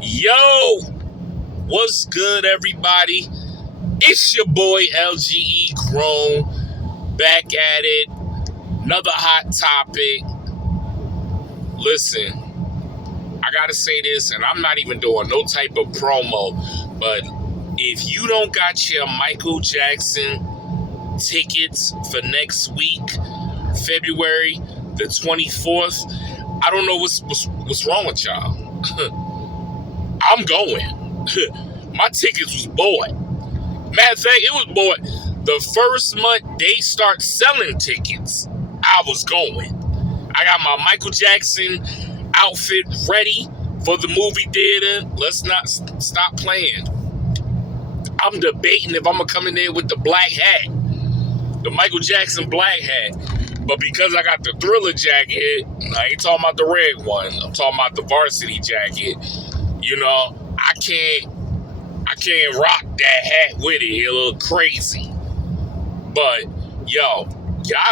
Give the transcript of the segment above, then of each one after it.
Yo, what's good, everybody? It's your boy LGE Grown, back at it. Another hot topic. Listen, I gotta say this, and I'm not even doing no type of promo, but if you don't got your Michael Jackson tickets for next week, February the 24th, I don't know what's wrong with y'all. I'm going. My tickets was bought. Matter of fact, it was bought the first month they start selling tickets. I was going. I got my Michael Jackson outfit ready for the movie theater. Let's not stop playing. I'm debating if I'm going to come in there with the black hat. The Michael Jackson black hat. But because I got the Thriller jacket, I ain't talking about the red one. I'm talking about the varsity jacket. You know, I can't rock that hat with it. It look crazy. But, y'all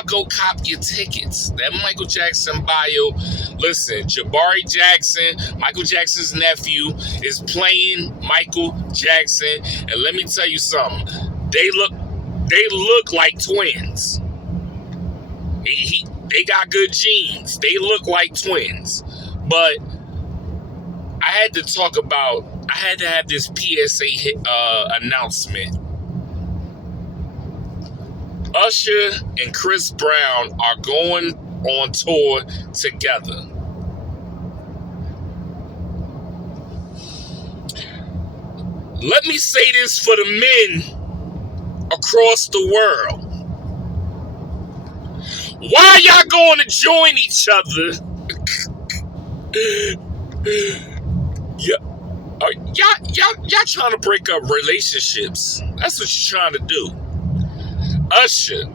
go cop your tickets. That Michael Jackson bio. Listen, Jabari Jackson, Michael Jackson's nephew, is playing Michael Jackson. And let me tell you something. They look like twins. They got good genes. They look like twins. But I had to have this PSA announcement. Usher and Chris Brown are going on tour together. Let me say this for the men across the world. Why y'all going to join each other? Y'all trying to break up relationships. That's what you're trying to do. Usher,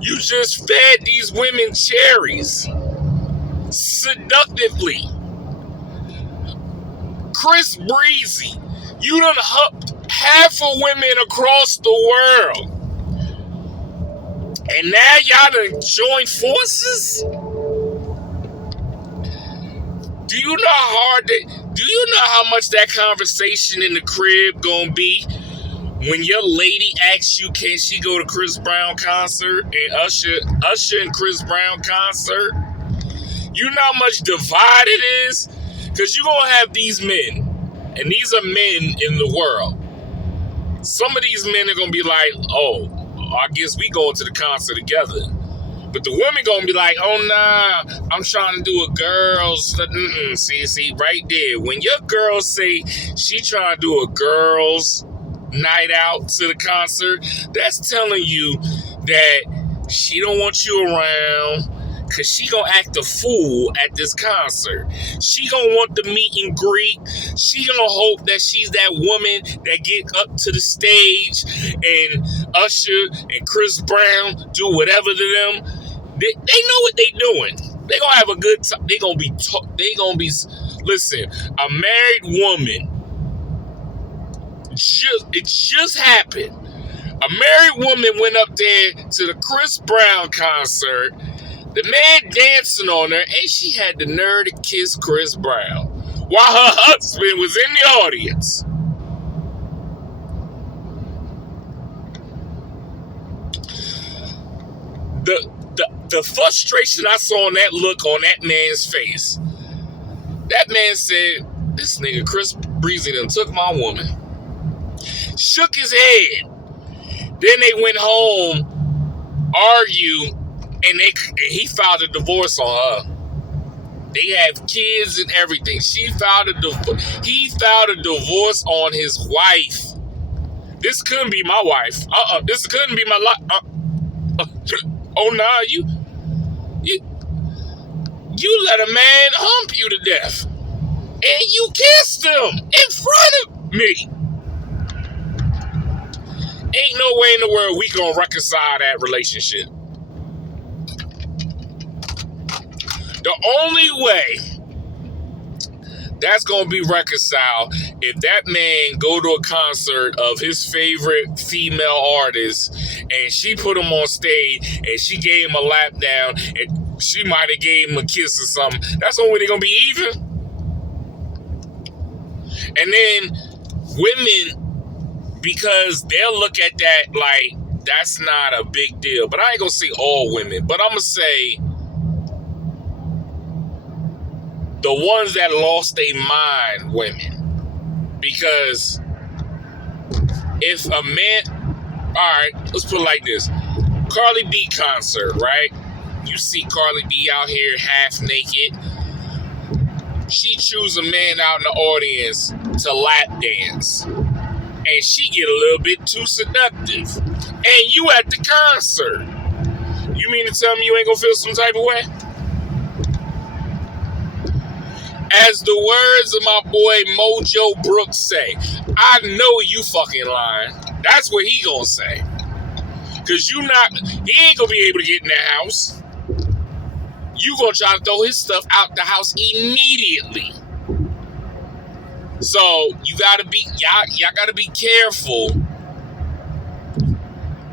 you just fed these women cherries seductively. Chris Breezy, you done humped half of women across the world. And now y'all done joined forces? Do you know how much that conversation in the crib gonna be when your lady asks you, can she go to Chris Brown concert and Usher and Chris Brown concert? You know how much divide it is? Because you're gonna have these men, and these are men in the world. Some of these men are gonna be like, oh, I guess we going to the concert together. But the women gonna be like, oh nah, I'm trying to do a girls. See, right there. When your girl say she trying to do a girls night out to the concert, that's telling you that she don't want you around, because she gonna act a fool at this concert. She gonna want the meet and greet. She gonna hope that she's that woman that get up to the stage and Usher and Chris Brown do whatever to them. They know what they doing. They gonna have a good time. They gonna be. Listen, a married woman. It just happened. A married woman went up there to the Chris Brown concert. The man dancing on her, and she had the nerve to kiss Chris Brown while her husband was in the audience. The frustration I saw on that look on that man's face. That man said, this nigga Chris Breezy done took my woman. Shook his head. Then they went home, argued, and he filed a divorce on her. They have kids and everything. He filed a divorce on his wife. This couldn't be my wife. This couldn't be my life. Oh nah, you let a man hump you to death, and you kissed him in front of me. Ain't no way in the world we gonna reconcile that relationship. The only way that's gonna be reconciled if that man go to a concert of his favorite female artist and she put him on stage and she gave him a lap down and she might have gave him a kiss or something. That's the only way they're gonna be even. And then women, because they'll look at that like that's not a big deal. But I ain't gonna say all women, but I'm gonna say the ones that lost their mind women. Because if a man, all right, let's put it like this. Carly B concert, right? You see Carly B out here half naked. She choose a man out in the audience to lap dance. And she get a little bit too seductive. And you at the concert. You mean to tell me you ain't gonna feel some type of way? As the words of my boy Mojo Brooks say, I know you fucking lying. That's what he gonna say. Cause he ain't gonna be able to get in the house. You gonna try to throw his stuff out the house immediately. So y'all gotta be careful.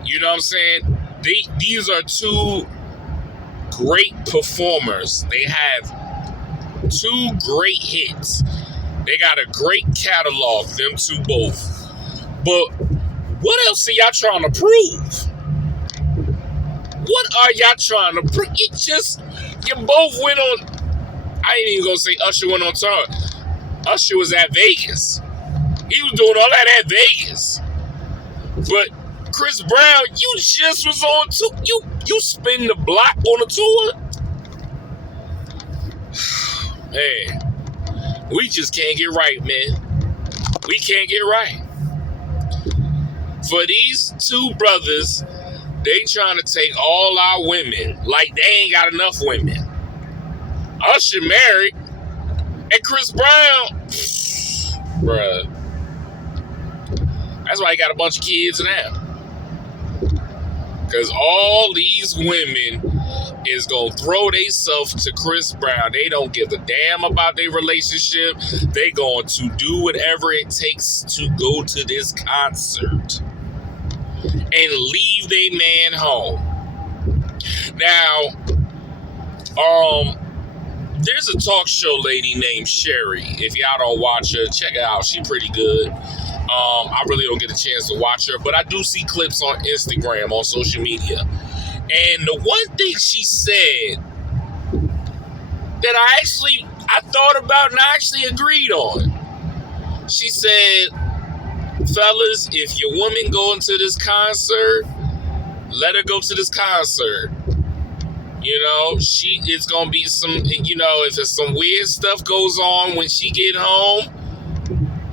You know what I'm saying? These are two great performers. They have two great hits. They got a great catalog, them two both. But what else are y'all trying to prove? What are y'all trying to prove? You both went on, I ain't even gonna say Usher went on tour. Usher was at Vegas. He was doing all that at Vegas. But Chris Brown, you just was on tour. You spin the block on a tour? Man, we just can't get right, man. We can't get right. For these two brothers, they trying to take all our women like they ain't got enough women. Usher married, and Chris Brown, bruh. That's why he got a bunch of kids now. Because all these women is going to throw themselves to Chris Brown. They don't give a damn about their relationship. They going to do whatever it takes to go to this concert and leave their man home. Now, there's a talk show lady named Sherry. If y'all don't watch her, check her out. She's pretty good. I really don't get a chance to watch her, but I do see clips on Instagram, on social media. And the one thing she said that I thought about and I actually agreed on. She said, fellas, if your woman going to this concert, let her go to this concert. You know, it's going to be some, you know, if there's some weird stuff goes on when she get home,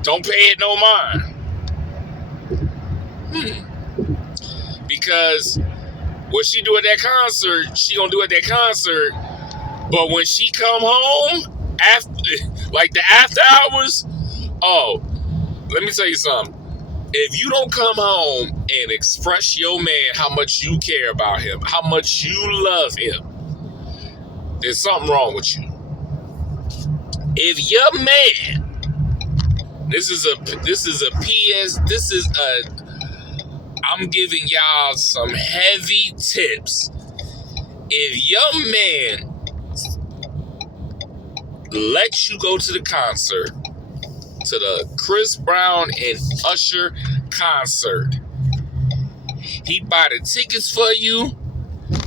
don't pay it no mind. Because what she do at that concert, she gonna do at that concert. But when she come home, after, like the after hours, oh, let me tell you something. If you don't come home and express your man how much you care about him, how much you love him, there's something wrong with you. If your man, I'm giving y'all some heavy tips. If your man lets you go to the concert, to the Chris Brown and Usher concert, he buy the tickets for you,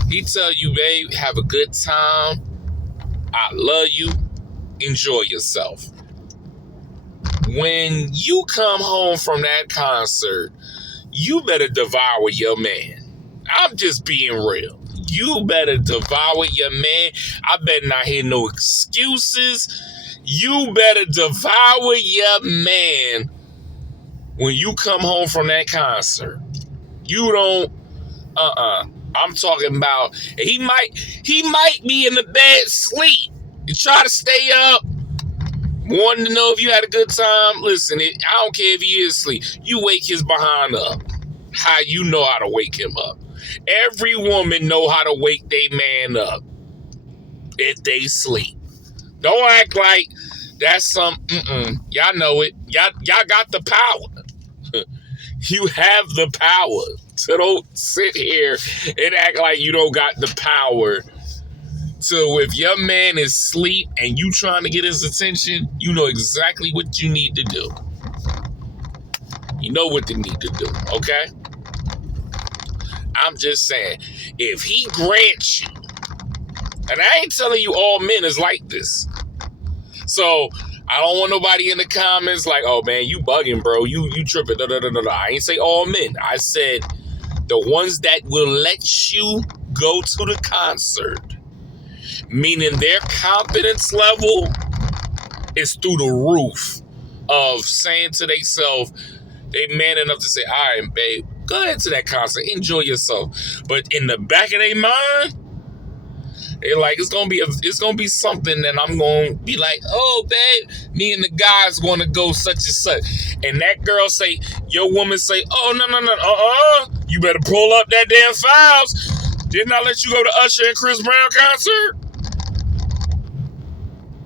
he tell you, babe, have a good time, I love you, enjoy yourself. When you come home from that concert, you better devour your man. I'm just being real. You better devour your man. I better not hear no excuses. You better devour your man when you come home from that concert. You don't, I'm talking about, he might be in the bed sleep. You try to stay up, wanting to know if you had a good time. Listen, I don't care if he is asleep. You wake his behind up. How you know how to wake him up. Every woman know how to wake their man up if they sleep. Don't act like that's some, y'all know it. Y'all got the power. You have the power. So don't sit here and act like you don't got the power So if your man is asleep and you trying to get his attention, you know exactly what you need to do. You know what they need to do, okay? I'm just saying, if he grants you, and I ain't telling you all men is like this. So I don't want nobody in the comments like, oh man, you bugging, bro. You tripping. I ain't say all men. I said the ones that will let you go to the concert, meaning their confidence level is through the roof of saying to themselves, they man enough to say, all right, babe, go ahead to that concert, enjoy yourself. But in the back of their mind, they're like, it's gonna be something that I'm gonna be like, oh babe, me and the guys wanna go such and such. And that girl say, your woman say, oh no, you better pull up that damn files. Didn't I let you go to Usher and Chris Brown concert?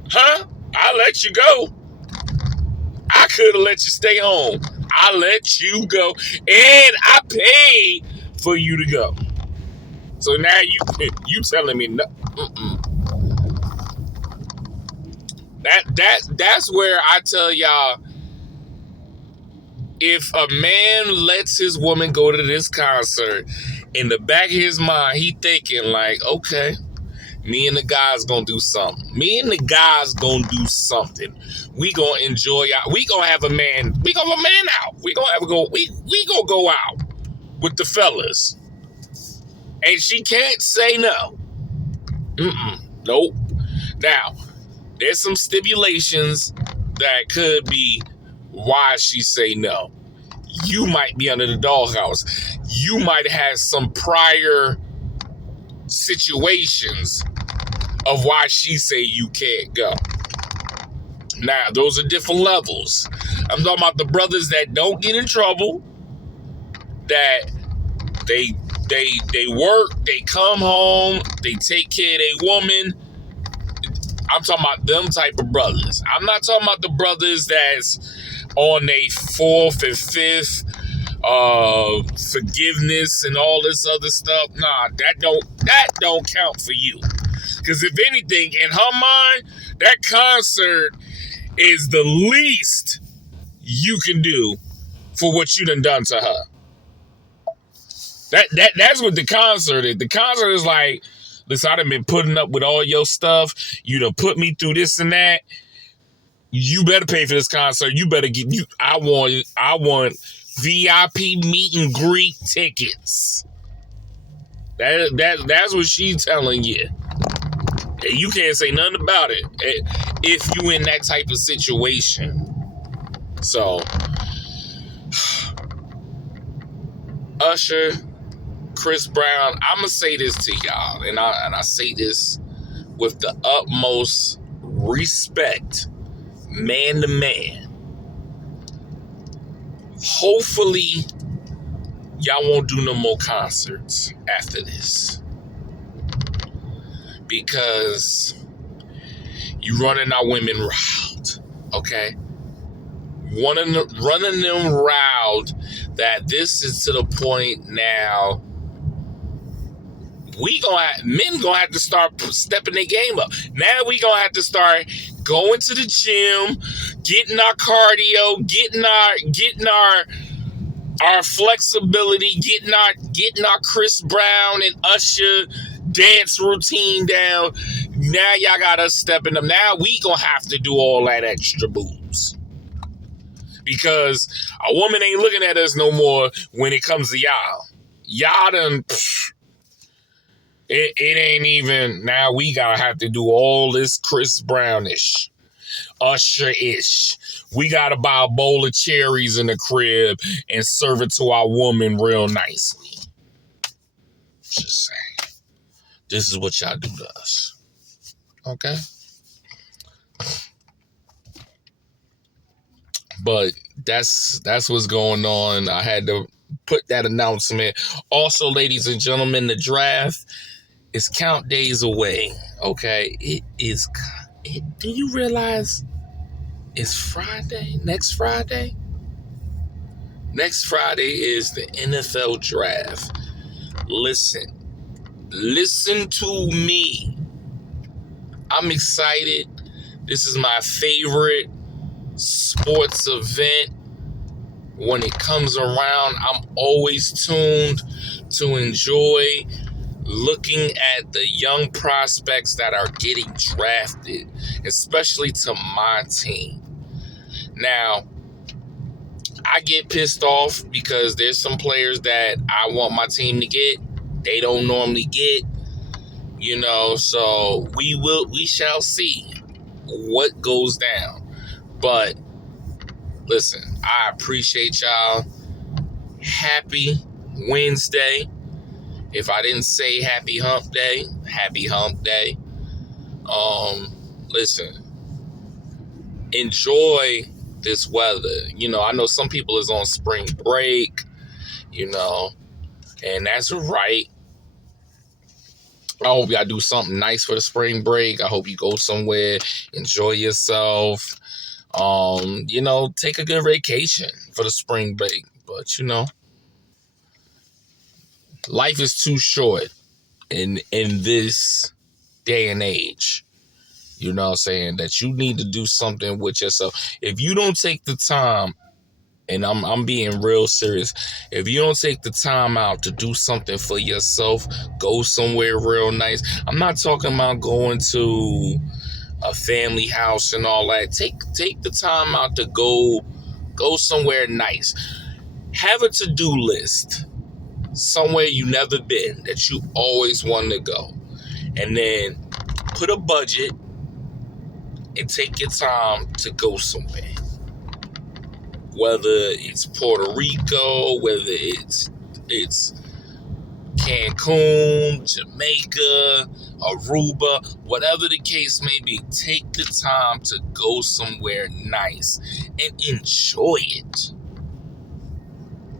Huh? I let you go. I could have let you stay home. I let you go, and I paid for you to go. So now you telling me no? That's where I tell y'all, if a man lets his woman go to this concert, in the back of his mind, he thinking like, okay, me and the guys gonna do something. Me and the guys gonna do something. We gonna enjoy out. We gonna have a man. We gonna have a man out. We gonna have a go. We gonna go out with the fellas, and she can't say no. Nope. Now, there's some stipulations that could be why she say no. You might be under the doghouse. You might have some prior situations of why she say you can't go. Now, those are different levels. I'm talking about the brothers that don't get in trouble, that they work, they come home, they take care of their woman. I'm talking about them type of brothers. I'm not talking about the brothers that's on their fourth and fifth forgiveness and all this other stuff. Nah, that don't count for you. Because if anything, in her mind, that concert is the least you can do for what you done to her. That's what the concert is. The concert is like, listen, I done been putting up with all your stuff. You done put me through this and that. You better pay for this concert. You better get you. I want VIP meet and greet tickets. That's what she's telling you. And you can't say nothing about it if you in that type of situation. So, Usher, Chris Brown, I'm gonna say this to y'all, and I say this with the utmost respect, man to man. Hopefully, y'all won't do no more concerts after this, because you running our women riled, okay? Running them riled that this is to the point now. Men gonna have to start stepping their game up. Now we gonna have to start going to the gym, getting our cardio, getting our flexibility, getting our Chris Brown and Usher dance routine down. Now y'all got us stepping up. Now we gonna have to do all that extra booze, because a woman ain't looking at us no more when it comes to y'all. Y'all done. It ain't even, now we gotta have to do all this Chris Brownish, Usher-ish. We gotta buy a bowl of cherries in the crib and serve it to our woman real nicely. Just saying. This is what y'all do to us. Okay? But that's what's going on. I had to put that announcement. Also, ladies and gentlemen, the draft is count days away, okay? It is. Do you realize it's Friday? Next Friday? Next Friday is the NFL draft. Listen to me. I'm excited. This is my favorite sports event. When it comes around, I'm always tuned to enjoy looking at the young prospects that are getting drafted, especially to my team. Now, I get pissed off because there's some players that I want my team to get. They don't normally get, so we shall see what goes down. But listen, I appreciate y'all. Happy Wednesday. If I didn't say happy hump day, happy hump day. Listen, enjoy this weather. I know some people is on spring break, and that's right. I hope y'all do something nice for the spring break. I hope you go somewhere, enjoy yourself. Take a good vacation for the spring break. But life is too short in this day and age. You know what I'm saying? That you need to do something with yourself. If you don't take the time, and I'm being real serious, if you don't take the time out to do something for yourself, go somewhere real nice. I'm not talking about going to a family house and all that. Take the time out to go somewhere nice. Have a to-do list. Somewhere you never been that you always wanted to go. And then put a budget and take your time to go somewhere. Whether it's Puerto Rico, whether it's Cancun, Jamaica, Aruba, whatever the case may be, take the time to go somewhere nice and enjoy it.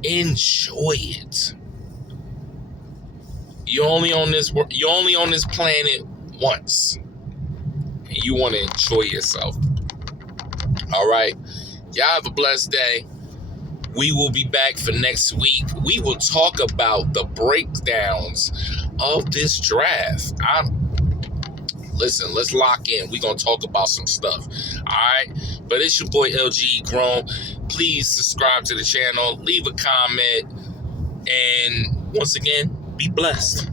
Enjoy it. You're only on this planet once. And you want to enjoy yourself. All right. Y'all have a blessed day. We will be back for next week. We will talk about the breakdowns of this draft. Listen, let's lock in. We're going to talk about some stuff. All right? But it's your boy LG Grown. Please subscribe to the channel. Leave a comment. And once again, be blessed.